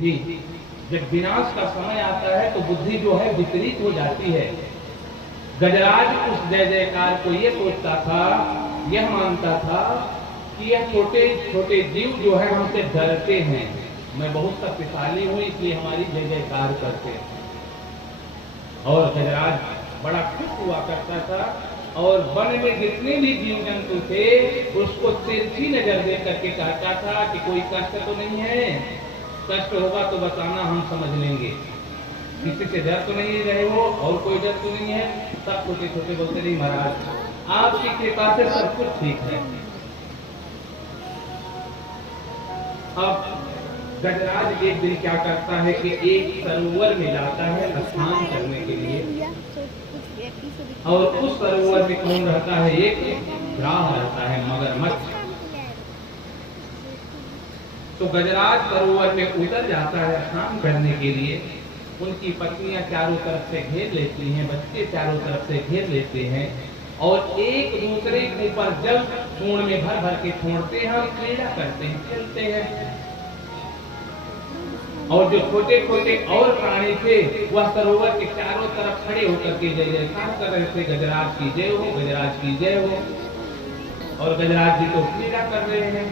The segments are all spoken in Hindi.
बुद्धि। जब विनाश का समय आता है तो बुद्धि जो है विपरीत हो जाती है। गजराज उस जय जयकार को ये सोचता था, यह मानता था कि यह छोटे छोटे जीव जो है हमसे डरते हैं, मैं बहुत शक्तिशाली हूं इसलिए हमारी जय जयकार करते हैं। और गजराज बड़ा खुश हुआ करता था और वन में जितने भी जीव जंतु थे उसको तिरछी नजर दे करके कहता था कि कोई कष्ट तो नहीं है, कष्ट होगा तो बताना, हम समझ लेंगे। किसी से डर तो नहीं रहे हो और कोई डर तो नहीं है। सब छोटे छोटे बोलते नहीं महाराज आपकी कृपा से सब कुछ ठीक है। अब गजराज एक दिन क्या करता है कि एक सरोवर में जाता है स्नान करने के लिए, और उस सरोवर में कौन रहता है? एक ग्राह रहता है, मगरमच्छ। तो गजराज सरोवर में उतर जाता है स्नान करने के लिए। उनकी पत्नियां चारों तरफ से घेर लेती हैं, बच्चे चारों तरफ से घेर लेते हैं और एक दूसरे के ऊपर जल सूंड में भर भर के छोड़ते हैं और क्रीड़ा करते हैं, खेलते हैं। और जो छोटे छोटे और प्राणी थे वह सरोवर के चारों तरफ खड़े होकर के जय जयकार कर रहे थे, गजराज की जय हो, गजराज की जय हो। और गजराज जी तो क्रीड़ा कर रहे हैं।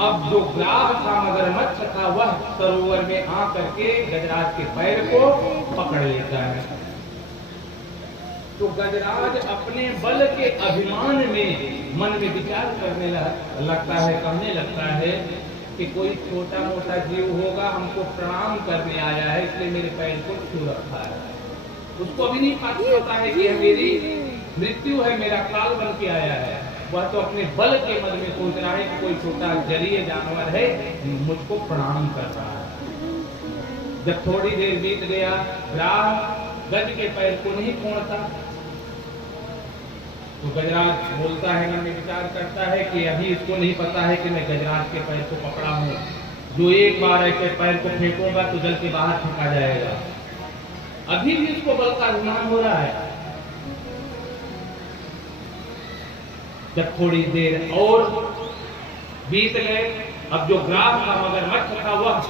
अब जो ग्राह था, मगरमच्छ था, वह सरोवर में आ करके गजराज के पैर को पकड़ लेता है। तो गजराज अपने बल के अभिमान में मन में विचार करने लगता है, कहने लगता है कि कोई छोटा मोटा जीव होगा, हमको प्रणाम करने आया है इसलिए मेरे पैर को छू रखा है। उसको अभी नहीं पता होता है कि यह मेरी मृत्यु है, मेरा काल बन के आया है। वह तो अपने बल के मन में सोच रहा है कि कोई छोटा जलीय जानवर है मुझको प्रणाम कर रहा है। जब थोड़ी देर बीत गया, ग्राह गज के पैर को नहीं छोड़ता, तो गजराज बोलता है, मन में विचार करता है कि अभी इसको नहीं पता है कि मैं गजराज के पैर को पकड़ा हूं। जो एक बार ऐसे पैर को फेंकूंगा तो जल के बाहर फेंका जाएगा। अभी भी इसको बल का अभिमान हो रहा है। जब थोड़ी देर और बीत गए, अब जो ग्राह का मगरमच्छ था वह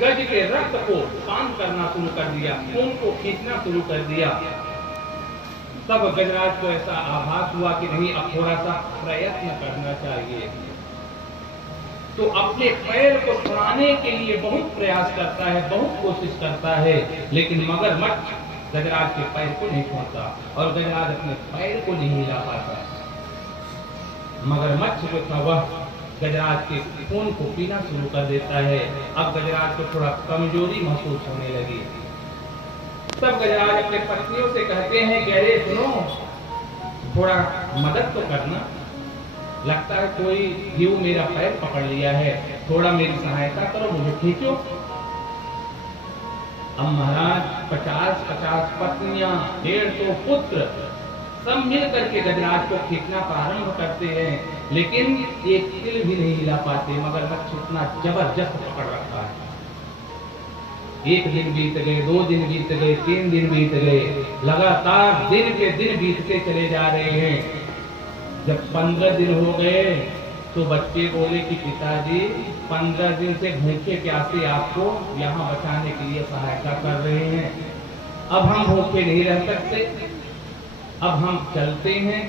गज के रक्त को पान करना शुरू कर दिया, खून को खींचना शुरू कर दिया। तब गजराज को ऐसा आभास हुआ कि नहीं, अब थोड़ा सा प्रयत्न करना चाहिए। तो अपने पैर को छुड़ाने के लिए बहुत प्रयास करता है, बहुत कोशिश करता है, लेकिन मगरमच्छ गजराज के पैर को नहीं छोड़ता और गजराज अपने पैर को नहीं हिला पाता। मगरमच्छ जो था वह गजराज के खून को पीना शुरू कर देता है। अब गजराज को थोड़ा कमजोरी महसूस होने लगी। तब गजराज अपने पत्नियों से कहते हैं कि अरे सुनो, थोड़ा मदद तो करना, लगता है कोई जीव मेरा पैर पकड़ लिया है, थोड़ा मेरी सहायता करो, मुझे खींचो। अब महाराज 50-50 पत्नियां, 150 पुत्र सब मिल करके गजराज को खींचना प्रारंभ करते हैं, लेकिन एक तिल भी नहीं हिला पाते। मगरमच्छ इतना जबरदस्त पकड़ रखा है। एक दिन बीत गए, 2 दिन बीत गए, 3 दिन बीत गए, लगातार दिन के दिन बीतते चले जा रहे हैं। जब 15 दिन हो गए तो बच्चे बोले कि पिताजी 15 दिन से भूखे प्यासे आपको यहाँ बचाने के लिए सहायता कर रहे हैं, अब हम भूखे नहीं रह सकते, अब हम चलते हैं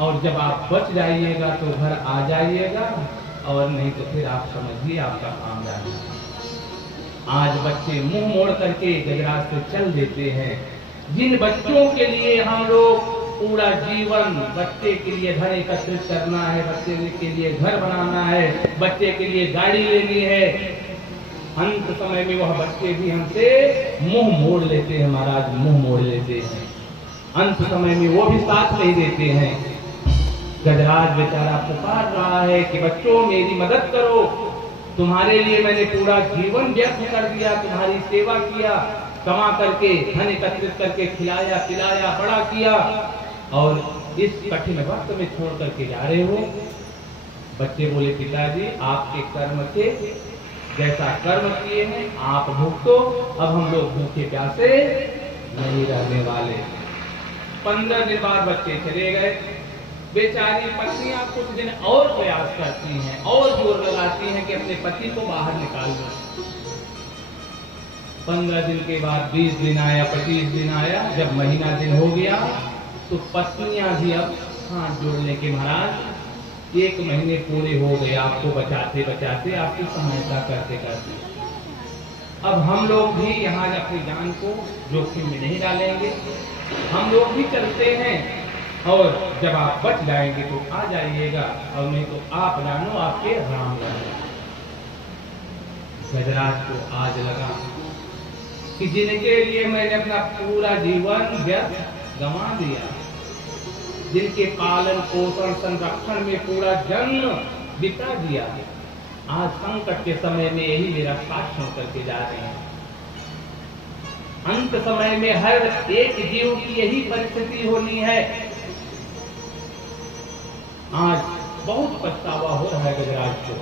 और जब आप बच जाइएगा तो घर आ जाइएगा, और नहीं तो फिर आप समझिए आपका काम जाएगा। आज बच्चे मुंह मोड़ करके गजराज से चल देते हैं। जिन बच्चों के लिए हम लोग पूरा जीवन, बच्चे के लिए धन एकत्रित करना है, बच्चे के लिए घर बनाना है, बच्चे के लिए गाड़ी लेनी है, अंत समय में वह बच्चे भी हमसे मुंह मोड़ लेते हैं महाराज, मुंह मोड़ लेते हैं। अंत समय में वो भी साथ नहीं देते हैं। गजराज बेचारा पुकार रहा है कि बच्चों मेरी मदद करो, तुम्हारे लिए मैंने पूरा जीवन व्यर्थ कर दिया, तुम्हारी सेवा किया, कमा करके धन एकत्रित करके खिलाया पिलाया बड़ा किया, और इस कठिन वक्त में छोड़ करके जा रहे हो। बच्चे बोले पिताजी आपके कर्म थे, जैसा कर्म किए हैं आप भुगतो, अब हम लोग भूखे प्यासे नहीं रहने वाले। 15 दिन बाद बच्चे चले गए। बेचारी पत्नियां कुछ दिन और प्रयास करती हैं और जोर लगाती हैं कि अपने पति को बाहर निकाल दो। 15 दिन के बाद 20 दिन आया, 25 दिन आया, जब महीना दिन हो गया तो पत्नियां भी अब हाथ जोड़ने के महाराज 1 महीने पूरे हो गए आपको बचाते बचाते, आपकी सहायता करते करते। अब हम लोग भी यहाँ अपनी जान को जोखिम में नहीं डालेंगे, हम लोग भी चलते हैं और जब आप बच जाएंगे तो आ जाइएगा, और नहीं तो आप जानो आपके राम जानो। गजराज को आज लगा कि जिनके लिए मैंने अपना पूरा जीवन व्यर्थ गंवा दिया, जिनके पालन पोषण संरक्षण में पूरा जन्म बिता दिया, आज संकट के समय में यही मेरा साथ छोड़ करके जा रहे हैं। अंत समय में हर एक जीव की यही परिस्थिति होनी है। आज बहुत पछतावा हो रहा है गजराज को।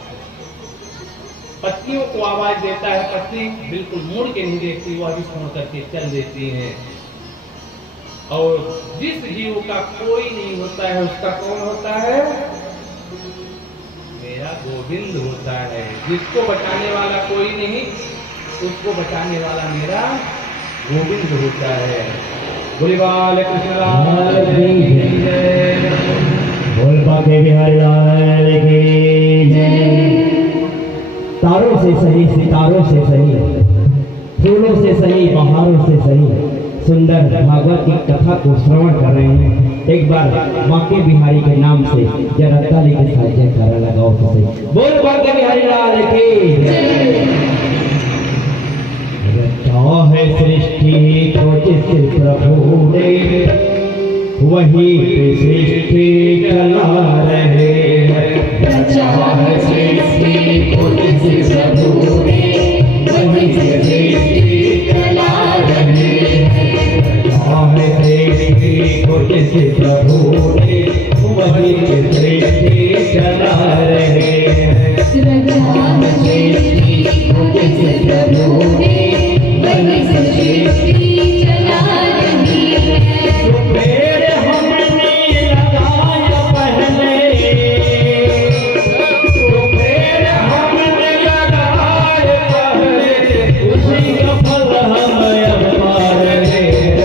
पत्नियों को आवाज देता है, पत्नी बिल्कुल मुड़ के नहीं देखती, वह भी छोड़ करके चल देती है। और जिस जीव का कोई नहीं होता है उसका कौन होता है? मेरा गोविंद होता है। जिसको बचाने वाला कोई नहीं, उसको बचाने वाला मेरा गोविंद होता है। बोल बाल कृष्ण लाल की जय, बोल बाके बिहारी लाल की जय। तारों से सही, सितारों से सही, फूलों से सही, बहारों से सही, सुंदर भागवत की कथा को श्रवण कर रहे हैं। एक बार बाके बिहारी के नाम से जरा ताली के साथ जयकारा लगाओ तो सही। बोल बाके बिहारी लाल की जय। रचा है सृष्टि को जिस प्रभु ने, वही पे सृष्टि चला रहे हैं। रचा है सृष्टि को जिस प्रभु ने, वही से सृष्टि चला रहे हैं। रचा है सृष्टि को जिस प्रभु ने, वही से सृष्टि चला रहे हैं। रचा है सृष्टि को जिस प्रभु ने, वही से सृष्टि चला रहे हैं। जो पेड़ हमने लगाया पहले, जो पेड़ हमने लगाया पहले, उसी का फल हम अब पा रहे हैं।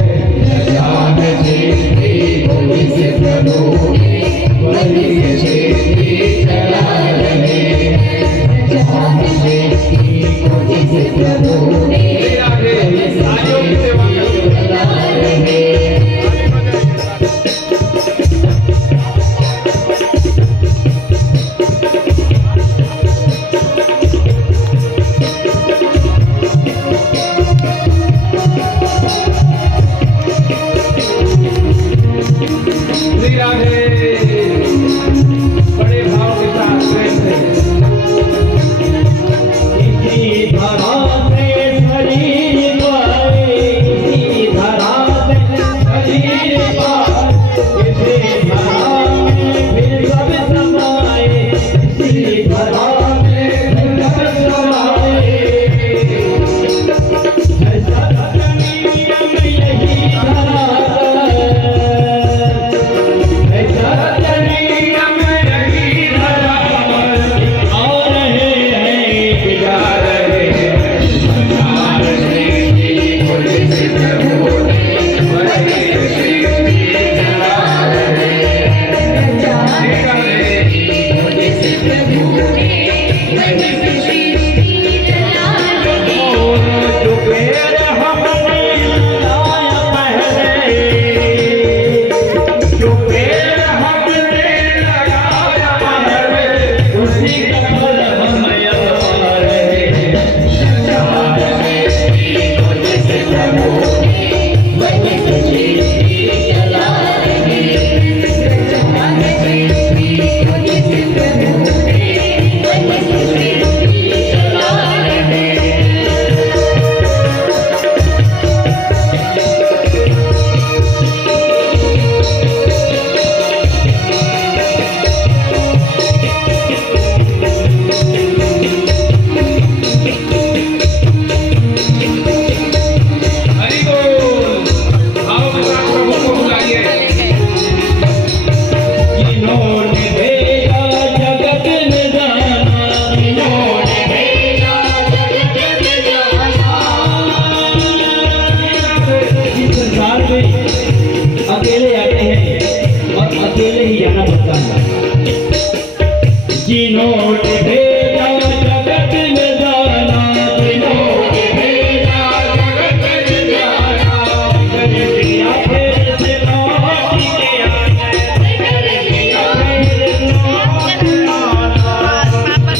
रचा है सृष्टि को जिस प्रभु ने, वही से सृष्टि चला रहे हैं। रचा है सृष्टि को जिस प्रभु ने,